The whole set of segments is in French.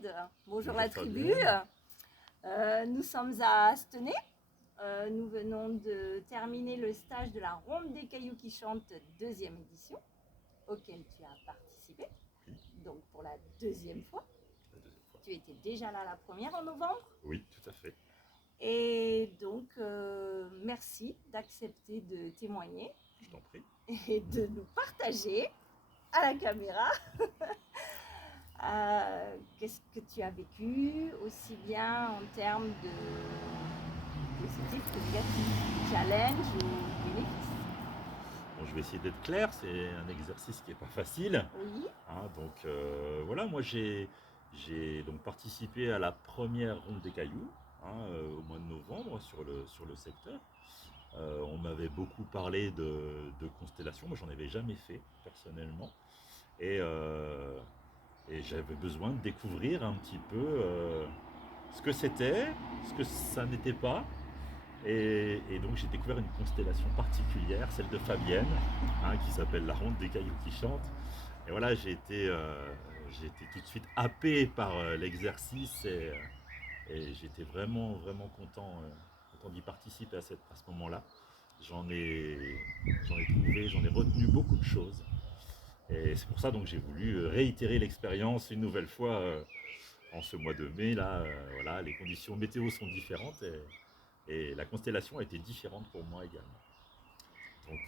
David. Bonjour la tribu. Fabienne. Nous sommes à Astenay. Nous venons de terminer le stage de la Ronde des Cailloux qui chantent deuxième édition, auquel tu as participé. Oui. Donc pour la deuxième fois. La deuxième fois. Tu étais déjà là la première en novembre. Oui, tout à fait. Et donc merci d'accepter de témoigner Je t'en prie. et de nous partager à la caméra qu'est-ce que tu as vécu, aussi bien en termes de positif que négatif, challenge ou bénéfice. Bon, je vais essayer d'être clair, c'est un exercice qui n'est pas facile. Oui, Donc voilà, moi j'ai donc participé à la première ronde des cailloux au mois de novembre sur le secteur. On m'avait beaucoup parlé de constellations, moi j'en avais jamais fait personnellement. Et j'avais besoin de découvrir un petit peu ce que c'était, ce que ça n'était pas. Et donc j'ai découvert une constellation particulière, celle de Fabienne, qui s'appelle la Ronde des Cailloux qui chantent. Et voilà, j'ai été tout de suite happé par l'exercice et j'étais vraiment, vraiment content d'y participer à ce moment-là. J'en ai trouvé, j'en ai retenu beaucoup de choses. Et c'est pour ça donc j'ai voulu réitérer l'expérience une nouvelle fois en ce mois de mai. Là, voilà, les conditions météo sont différentes et la constellation a été différente pour moi également. Donc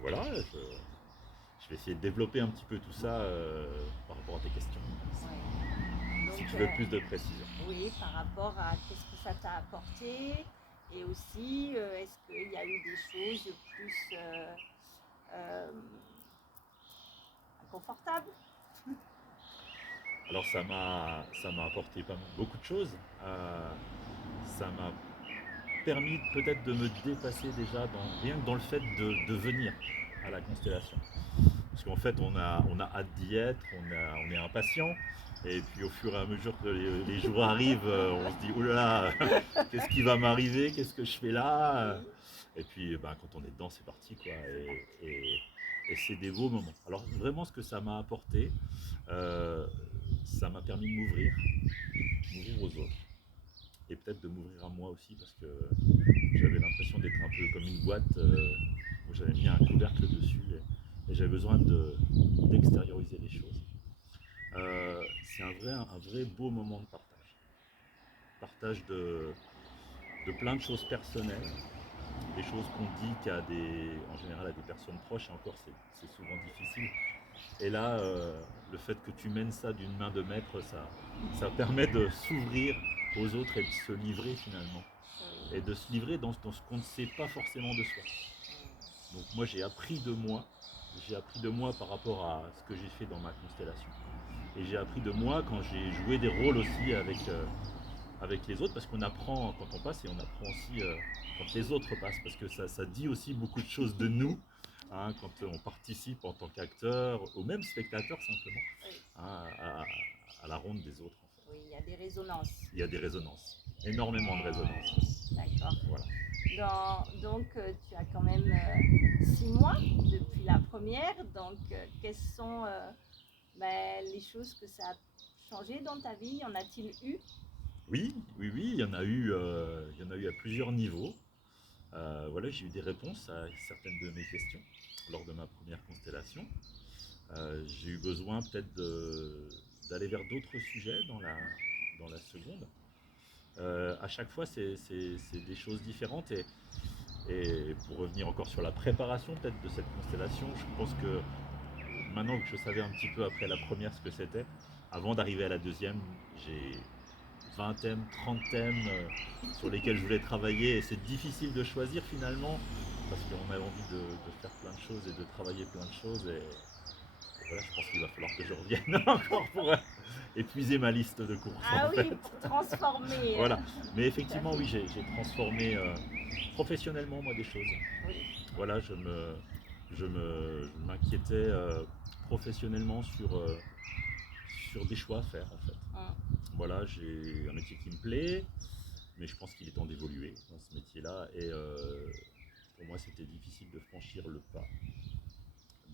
voilà, je vais essayer de développer un petit peu tout ça par rapport à tes questions. ouais. Si Donc, tu veux plus de précision. oui, par rapport à qu'est-ce que ça t'a apporté et aussi est-ce qu'il y a eu des choses plus inconfortables? Alors ça m'a apporté beaucoup de choses. Ça m'a permis peut-être de me dépasser déjà rien que dans le fait de venir à la constellation. Parce qu'en fait on a hâte d'y être, on est impatient. Et puis au fur et à mesure que les jours arrivent, on se dit oh là là, qu'est-ce qui va m'arriver, qu'est-ce que je fais là. Et puis quand on est dedans c'est parti quoi. Et c'est des beaux moments. Alors vraiment ce que ça m'a apporté, ça m'a permis de m'ouvrir aux autres. Et peut-être de m'ouvrir à moi aussi parce que j'avais l'impression d'être un peu comme une boîte où j'avais mis un couvercle dessus et j'avais besoin d'extérioriser les choses. C'est un vrai beau moment de partage. Partage de plein de choses personnelles, des choses qu'on dit en général à des personnes proches, et encore c'est souvent difficile. Et là, le fait que tu mènes ça d'une main de maître, ça permet de s'ouvrir aux autres et de se livrer finalement. Et de se livrer dans ce qu'on ne sait pas forcément de soi. Donc moi j'ai appris de moi par rapport à ce que j'ai fait dans ma constellation. Et j'ai appris de moi quand j'ai joué des rôles aussi avec les autres, parce qu'on apprend quand on passe et on apprend aussi quand les autres passent, parce que ça dit aussi beaucoup de choses de nous. Quand on participe en tant qu'acteur ou même spectateur simplement Oui. à la ronde des autres. En fait. Oui, il y a des résonances. Il y a des résonances, énormément de résonances. D'accord. Voilà. Donc, tu as quand même 6 mois depuis la première. Donc, quelles sont les choses que ça a changé dans ta vie? Y en a-t-il eu? Oui, il y en a eu, à plusieurs niveaux. Voilà, j'ai eu des réponses à certaines de mes questions lors de ma première constellation. J'ai eu besoin peut-être d'aller vers d'autres sujets dans la seconde. À chaque fois, c'est des choses différentes. Et pour revenir encore sur la préparation peut-être de cette constellation, je pense que maintenant que je savais un petit peu après la première ce que c'était, avant d'arriver à la deuxième, j'ai 20 thèmes, 30 thèmes sur lesquels je voulais travailler. Et c'est difficile de choisir finalement, parce qu'on a envie de faire plein de choses et de travailler plein de choses. Et voilà, je pense qu'il va falloir que je revienne encore pour épuiser ma liste de courses. Ah En oui, fait. pour transformer. Voilà. Mais effectivement, oui, j'ai transformé professionnellement moi des choses. Oui. Voilà, je m'inquiétais professionnellement sur des choix à faire en fait. Voilà, j'ai un métier qui me plaît, mais je pense qu'il est temps d'évoluer dans ce métier-là. Et pour moi, c'était difficile de franchir le pas.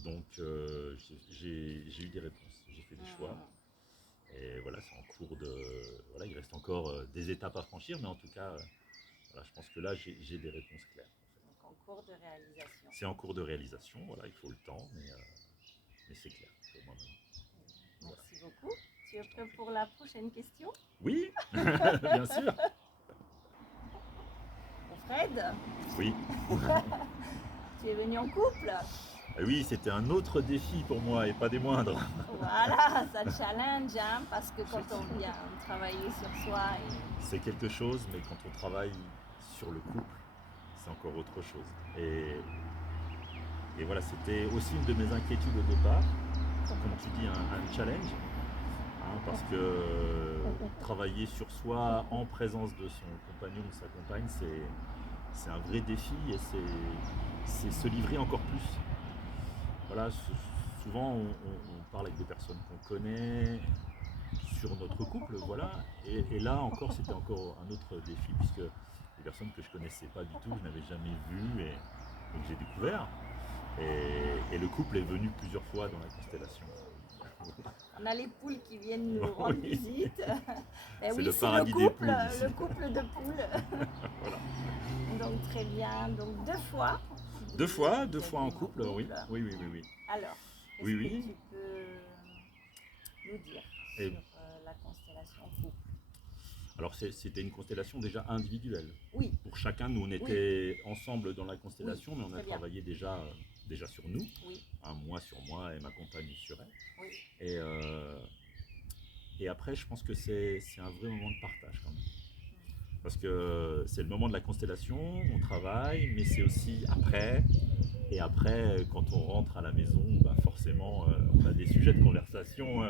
Donc, j'ai eu des réponses, j'ai fait des choix. Et voilà, c'est en cours de. Voilà, il reste encore des étapes à franchir, mais en tout cas, voilà, je pense que là, j'ai des réponses claires. En fait. Donc en cours de réalisation. C'est en cours de réalisation, voilà, il faut le temps, mais c'est clair pour moi maintenant. Merci beaucoup. Tu es Je t'en prêt prie. pour la prochaine question? Oui, bien sûr. Fred, Oui. tu es venu en couple? Oui, c'était un autre défi pour moi et pas des moindres. Voilà, ça challenge, hein, parce que quand on vient travailler sur soi, C'est quelque chose, mais quand on travaille sur le couple, c'est encore autre chose. Et voilà, c'était aussi une de mes inquiétudes au départ, comme tu dis, un challenge, hein, parce que travailler sur soi en présence de son compagnon ou sa compagne, c'est un vrai défi et c'est se livrer encore plus. Voilà, souvent on parle avec des personnes qu'on connaît sur notre couple, voilà, et là encore c'était encore un autre défi puisque des personnes que je connaissais pas du tout, que je n'avais jamais vues et que j'ai découvert. Et le couple est venu plusieurs fois dans la constellation. on a les poules qui viennent nous rendre Oui. visite. Ben C'est oui, le c'est paradis des poules ici. le couple de poules. Voilà. Donc très bien, donc deux fois. Deux fois Vous êtes en venus couple, oui. Oui. Alors, qu'est-ce Oui, que oui. tu peux nous dire Et sur la constellation couple? alors c'était une constellation déjà individuelle. Oui, Pour chacun, nous on oui, était ensemble dans la constellation, Oui, mais on a très bien. travaillé déjà sur nous, oui, moi sur moi et ma compagne sur elle. oui. Et après, je pense que c'est un vrai moment de partage quand même. Parce que c'est le moment de la constellation, on travaille, mais c'est aussi après. Et après, quand on rentre à la maison, bah forcément, on a des sujets de conversation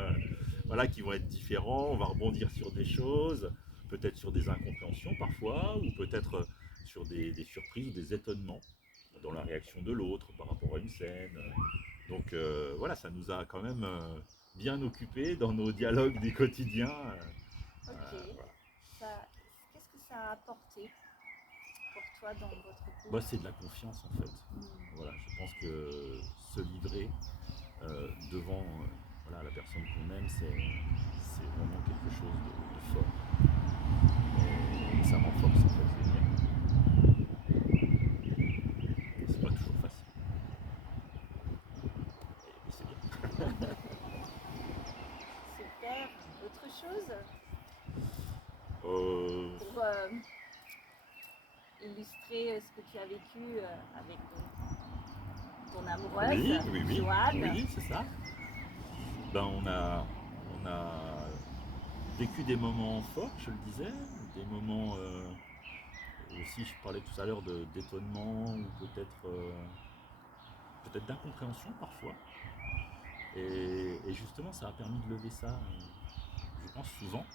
voilà, qui vont être différents. On va rebondir sur des choses, peut-être sur des incompréhensions parfois, ou peut-être sur des surprises ou des étonnements dans la réaction de l'autre par rapport à une scène. Donc voilà, ça nous a quand même bien occupés dans nos dialogues du quotidien. Ok. Voilà. Qu'est-ce que ça a apporté pour toi dans votre Bah, couple? c'est de la confiance en fait. Voilà, je pense que se livrer devant voilà, la personne qu'on aime, c'est vraiment quelque chose de fort. Et ça renforce en fait les liens. C'est pas toujours facile, mais c'est bien. Super. Autre chose Euh, pour illustrer ce que tu as vécu avec ton amoureuse, Joanne? oui, c'est ça. Ben, on a vécu des moments forts, je le disais, des moments aussi, je parlais tout à l'heure d'étonnement ou peut-être d'incompréhension parfois. Et justement, ça a permis de lever ça, je pense souvent,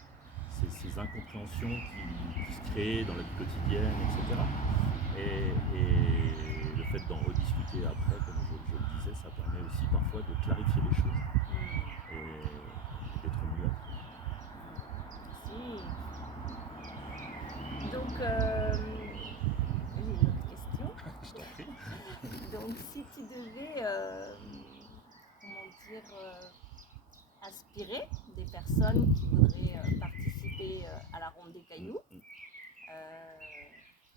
ces incompréhensions qui se créent dans la vie quotidienne, etc. Et le fait d'en rediscuter après, comme je le disais, ça permet aussi parfois de clarifier les choses et d'être mieux après. Si. Donc, j'ai une autre question. Je t'en prie. Donc, si tu devais, comment dire, inspirer des personnes qui voudraient participer à la ronde des cailloux, euh,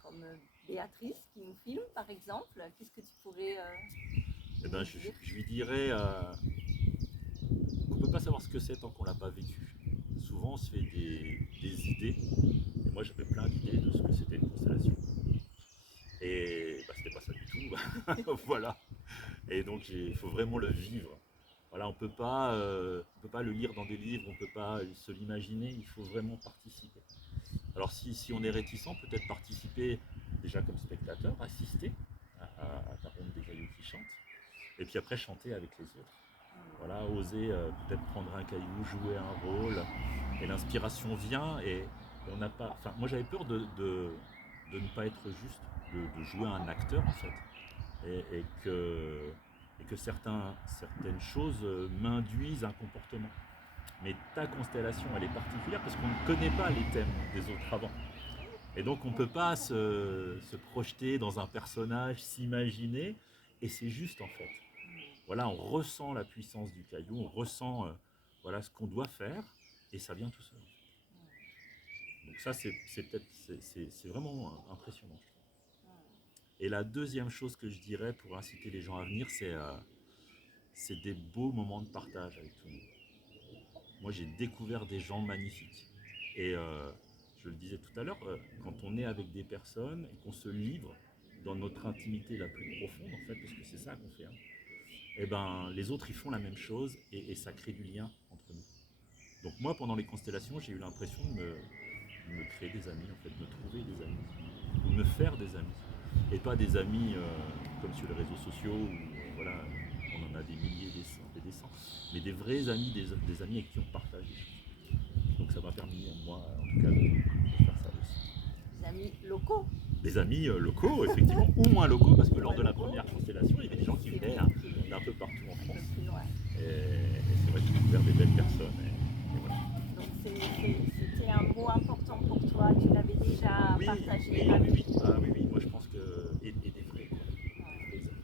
comme Béatrice qui nous filme par exemple, qu'est-ce que tu pourrais Eh ben, lui dire? je lui dirais qu'on ne peut pas savoir ce que c'est tant qu'on ne l'a pas vécu. Souvent, on se fait des idées. Et moi, j'avais plein d'idées de ce que c'était une constellation. Et bah, c'était pas ça du tout. Voilà. Et donc, il faut vraiment le vivre. Voilà, on peut pas le lire dans des livres, on ne peut pas se l'imaginer, il faut vraiment participer. Alors si on est réticent, peut-être participer déjà comme spectateur, assister à ta ronde des cailloux qui chantent, et puis après chanter avec les autres. Voilà, oser peut-être prendre un caillou, jouer un rôle, et l'inspiration vient, et on n'a pas. Enfin, moi j'avais peur de ne pas être juste, de jouer un acteur en fait, et que certaines choses m'induisent un comportement. Mais ta constellation, elle est particulière parce qu'on ne connaît pas les thèmes des autres avant. Et donc on ne peut pas se projeter dans un personnage, s'imaginer, et c'est juste en fait. Voilà, on ressent la puissance du caillou, on ressent voilà, ce qu'on doit faire, Et ça vient tout seul. Donc ça, c'est vraiment impressionnant. Et la deuxième chose que je dirais pour inciter les gens à venir, c'est des beaux moments de partage avec tout le monde. Moi, j'ai découvert des gens magnifiques. Et je le disais tout à l'heure, quand on est avec des personnes et qu'on se livre dans notre intimité la plus profonde, en fait, parce que c'est ça qu'on fait, hein, et ben, les autres, ils font la même chose et ça crée du lien entre nous. Donc moi, pendant les constellations, j'ai eu l'impression de me créer des amis, en fait, de me trouver des amis, de me faire des amis. Et pas des amis comme sur les réseaux sociaux où voilà, on en a des milliers, des cents, mais des vrais amis, des amis avec qui on partage des choses. Donc ça m'a permis, moi, en tout cas, de faire ça aussi. Des amis locaux. Des amis locaux, effectivement, ou moins locaux, parce que lors de la Locaux. première constellation, il y avait des gens qui C'est venaient vrai qu'il est d'un peu partout en un France. peu plus loin. Et c'est vrai que j'ai découvert des belles personnes. Et voilà. Donc c'était un mot important pour toi, tu l'avais déjà Oui, partagé oui, avec oui, oui. Ah, oui, oui. Moi je pense que. Et des vrais, quoi. Des vrais amis.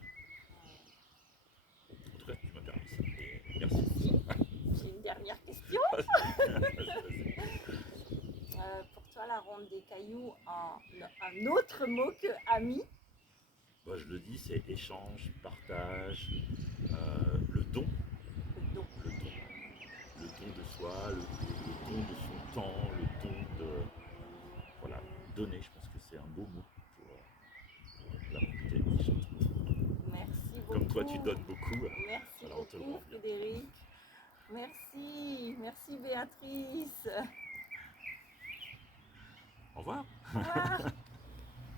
En tout cas, tu m'as permis ça. Et merci pour ça. J'ai une dernière question. Vas-y. Pour toi, la ronde des cailloux, un autre mot que ami. Bah, je le dis, c'est échange, partage, le don, Le don. le don de soi, le don de son temps, le don de. Voilà, donner, je pense que c'est un beau mot pour la ronde des cailloux. Merci beaucoup. Comme toi, tu donnes beaucoup. Merci Alors on te le beaucoup, rend bien. Frédéric. Merci Béatrice. Au revoir. Au revoir.